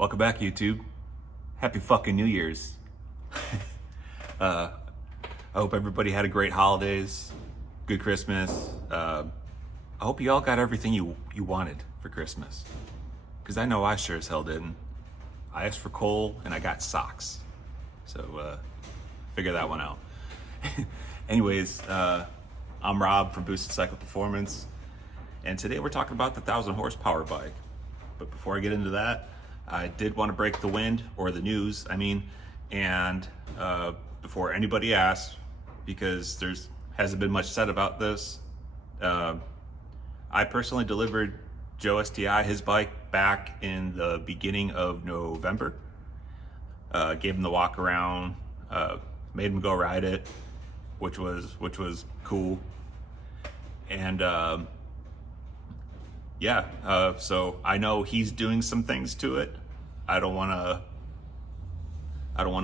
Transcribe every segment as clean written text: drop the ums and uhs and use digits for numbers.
Welcome back, YouTube. Happy fucking New Year's. I hope everybody had a great holidays, good Christmas. I hope you all got everything you wanted for Christmas. Because I know I sure as hell didn't. I asked for coal and I got socks. So figure that one out. Anyways, I'm Rob from Boosted Cycle Performance. And today we're talking about the 1,000 horsepower bike. But before I get into that, I did want to break the wind, or the news, and before anybody asks, because hasn't been much said about this, I personally delivered Joe STI his bike back in the beginning of November. Gave him the walk around, made him go ride it, which was cool, and so I know he's doing some things to it. I don't want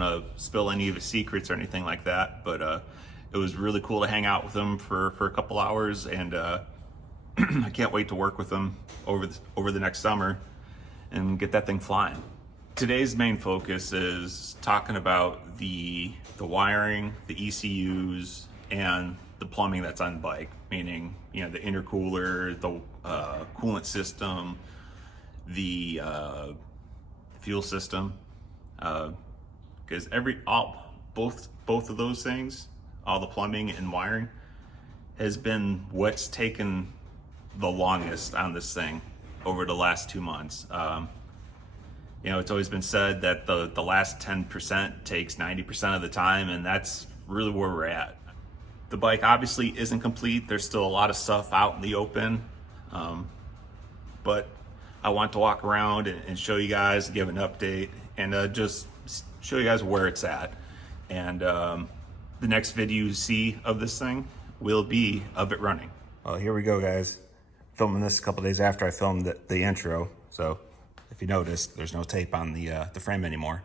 to spill any of his secrets or anything like that, but it was really cool to hang out with him for a couple hours, and I can't wait to work with him over the next summer and get that thing flying. Today's main focus is talking about the wiring, the ECUs, and the plumbing that's on the bike, meaning the intercooler, the coolant system, the fuel system, because both of those things, all the plumbing and wiring, has been what's taken the longest on this thing over the last 2 months. It's always been said that the last 10% takes 90% of the time, and that's really where we're at. The bike obviously isn't complete. There's still a lot of stuff out in the open, but I want to walk around and show you guys, give an update, and just show you guys where it's at. And the next video you see of this thing will be of it running. Well, here we go, guys. Filming this a couple days after I filmed the intro, so if you notice, there's no tape on the frame anymore.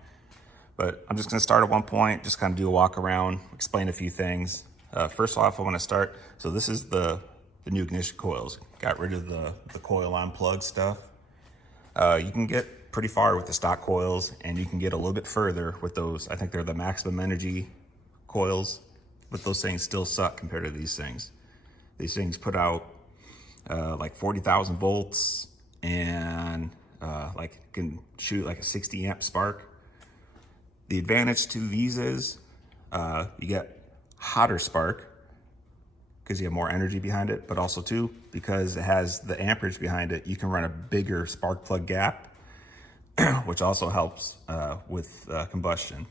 But I'm just gonna start at one point, just kind of do a walk around, explain a few things. First off, I want to start. So this is the new ignition coils. Got rid of the coil unplug stuff. You can get pretty far with the stock coils, and you can get a little bit further with those. I think they're the maximum energy coils, but those things still suck compared to these things. These things put out like 40,000 volts and can shoot like a 60 amp spark. The advantage to these is you get hotter spark because you have more energy behind it, but also too, because it has the amperage behind it, you can run a bigger spark plug gap, which also helps with combustion.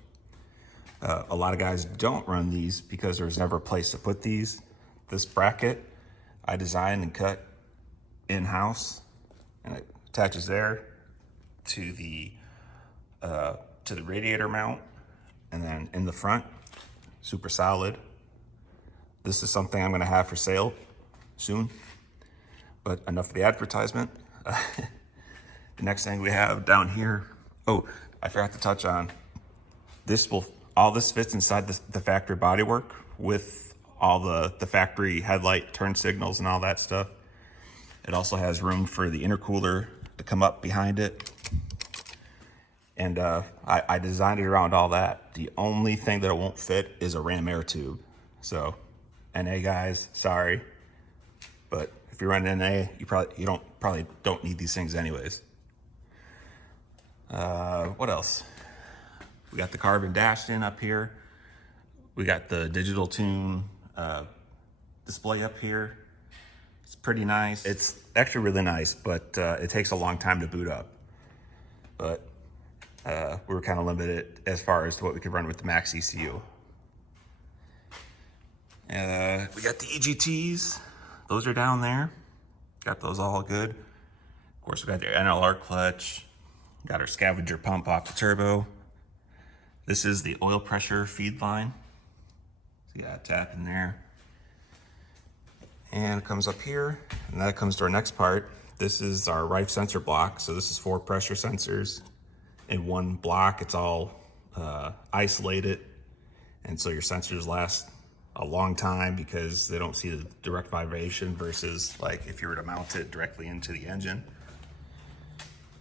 A lot of guys don't run these because there's never a place to put these. This bracket I designed and cut in-house, and it attaches there to the radiator mount, and then in the front, super solid. This is something I'm going to have for sale soon, but enough of the advertisement. The next thing we have down here, oh, I forgot to touch on, all this fits inside the factory bodywork with all the factory headlight turn signals and all that stuff. It also has room for the intercooler to come up behind it. And I designed it around all that. The only thing that it won't fit is a ram air tube. So, NA guys, sorry, but if you're running NA, you probably don't need these things anyways. What else? We got the carbon dash in up here. We got the digital tune display up here. It's pretty nice. It's actually really nice, but it takes a long time to boot up. But we were kind of limited as far as to what we could run with the max ECU. We got the EGTs. Those are down there. Got those all good. Of course, we got the NLR clutch. Got our scavenger pump off the turbo. This is the oil pressure feed line. So yeah, tap in there. And it comes up here, and that comes to our next part. This is our Rife sensor block. So this is 4 pressure sensors in one block. It's all isolated, and so your sensors last a long time because they don't see the direct vibration versus like if you were to mount it directly into the engine.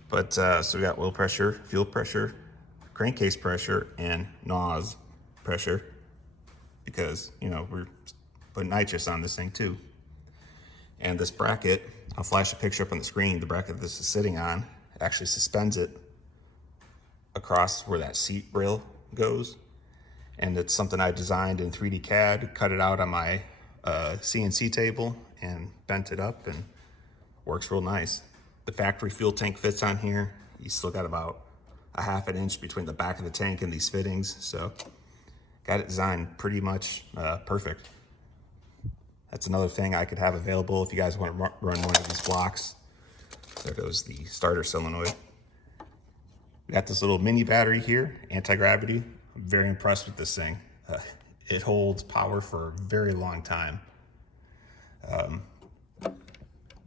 But so we got wheel pressure, fuel pressure, crankcase pressure, and NOS pressure, because, you know, we're putting nitrous on this thing too. And this bracket, I'll flash a picture up on the screen. The bracket this is sitting on actually suspends it across where that seat rail goes. And it's something I designed in 3D CAD, cut it out on my CNC table and bent it up, and works real nice. The factory fuel tank fits on here. You still got about a half an inch between the back of the tank and these fittings. So got it designed pretty much perfect. That's another thing I could have available if you guys want to run one of these blocks. There goes the starter solenoid. We got this little mini battery here, anti-gravity. I'm very impressed with this thing. It holds power for a very long time.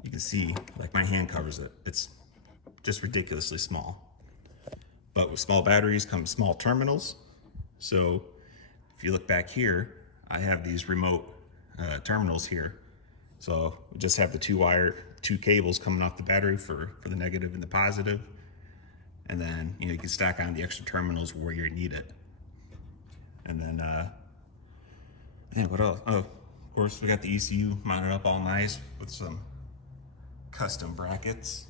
You can see, like, my hand covers it. It's just ridiculously small. But with small batteries come small terminals. So if you look back here, I have these remote terminals here. So we just have the two cables coming off the battery for the negative and the positive. And then, you know, you can stack on the extra terminals where you need it. And then, yeah, what else? Oh, of course, we got the ECU mounted up all nice with some custom brackets.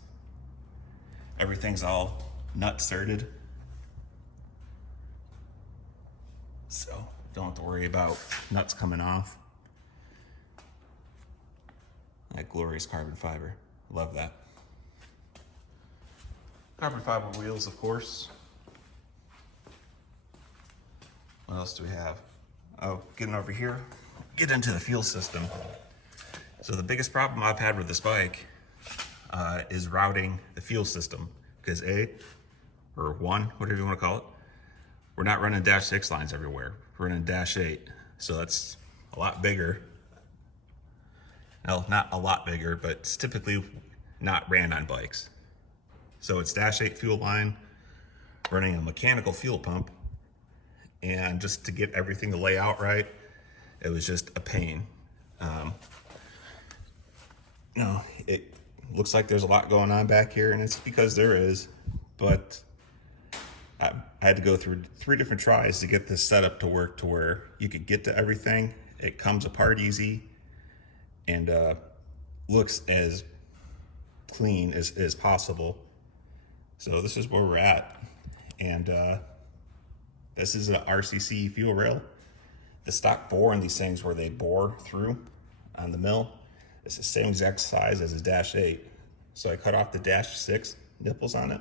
Everything's all nut certed. So don't have to worry about nuts coming off. That glorious carbon fiber. Love that. Carbon fiber wheels, of course. What else do we have? Oh, getting over here, get into the fuel system. So the biggest problem I've had with this bike is routing the fuel system, because whatever you want to call it, we're not running -6 lines everywhere. We're running -8. So that's a lot bigger. Well, not a lot bigger, but it's typically not ran on bikes. So it's -8 fuel line, running a mechanical fuel pump, and just to get everything to lay out right, it was just a pain. You know, it looks like there's a lot going on back here, and it's because there is, but I had to go through 3 different tries to get this setup to work to where you could get to everything. It comes apart easy and looks as clean as possible. So this is where we're at. And this is an RCC fuel rail. The stock bore in these things where they bore through on the mill, it's the same exact size as a -8. So I cut off the -6 nipples on it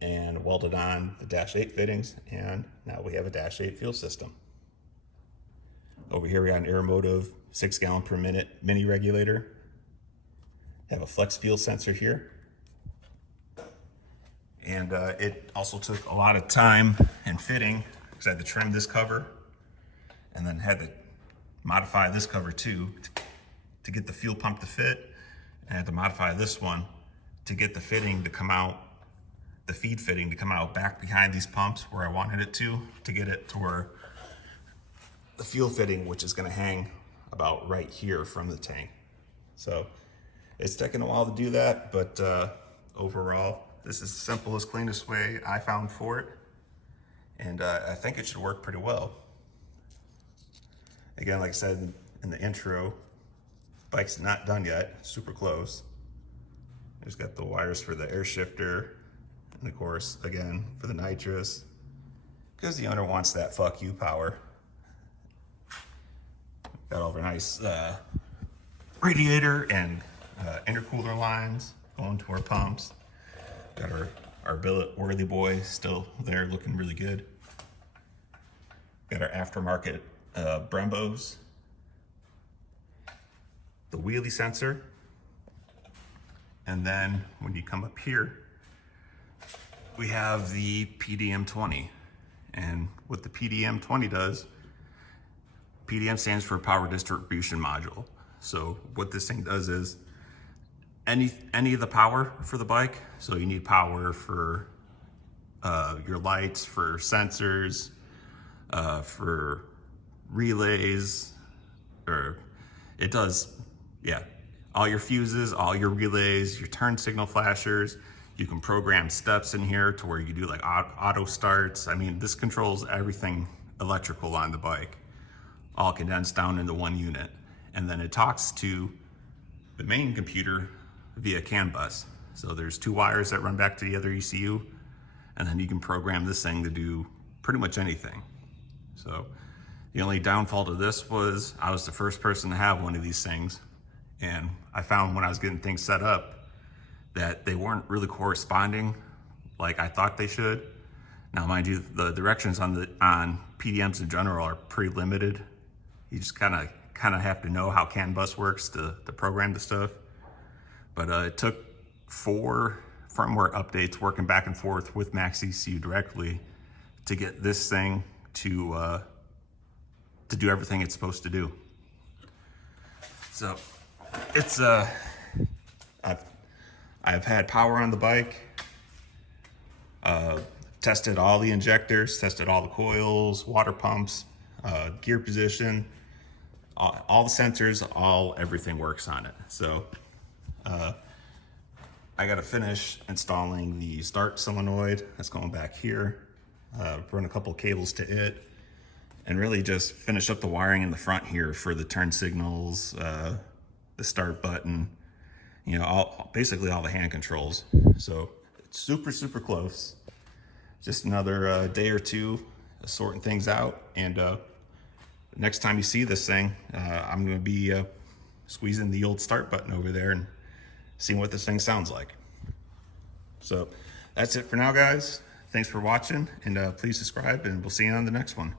and welded on the -8 fittings, and now we have a -8 fuel system. Over here we got an Aeromotive 6 gallon per minute mini regulator. Have a flex fuel sensor here. And it also took a lot of time and fitting, because I had to trim this cover and then had to modify this cover too to get the fuel pump to fit, and I had to modify this one to get the fitting to come out, the feed fitting to come out back behind these pumps where I wanted it to get it to where the fuel fitting, which is going to hang about right here from the tank. So it's taken a while to do that, but overall, this is the simplest, cleanest way I found for it. And I think it should work pretty well. Again, like I said in the intro, bike's not done yet, super close. There's got the wires for the air shifter, and of course, again, for the nitrous, because the owner wants that fuck you power. Got all our nice radiator and intercooler lines going to our pumps. Got our billet Whirly Boy still there, looking really good. Got our aftermarket Brembos. The wheelie sensor. And then when you come up here, we have the PDM-20. And what the PDM-20 does, PDM stands for Power Distribution Module. So what this thing does is any of the power for the bike. So you need power for your lights, for sensors, for relays, or it does, yeah, all your fuses, all your relays, your turn signal flashers. You can program steps in here to where you do like auto starts. I mean, this controls everything electrical on the bike, all condensed down into one unit. And then it talks to the main computer via CAN bus. So there's 2 wires that run back to the other ECU, and then you can program this thing to do pretty much anything. So the only downfall to this was I was the first person to have one of these things, and I found when I was getting things set up that they weren't really corresponding like I thought they should. Now, mind you, the directions on PDMs in general are pretty limited. You just kind of have to know how CAN bus works to program the stuff. But it took 4 firmware updates working back and forth with Max ECU directly to get this thing to do everything it's supposed to do. So it's I've had power on the bike, tested all the injectors, tested all the coils, water pumps, gear position, all the sensors, everything works on it. So I got to finish installing the start solenoid that's going back here, run a couple cables to it, and really just finish up the wiring in the front here for the turn signals, the start button, you know, basically all the hand controls. So it's super, super close. Just another day or two of sorting things out. And next time you see this thing, I'm going to be squeezing the old start button over there and seeing what this thing sounds like. So that's it for now, guys. Thanks for watching, and please subscribe, and we'll see you on the next one.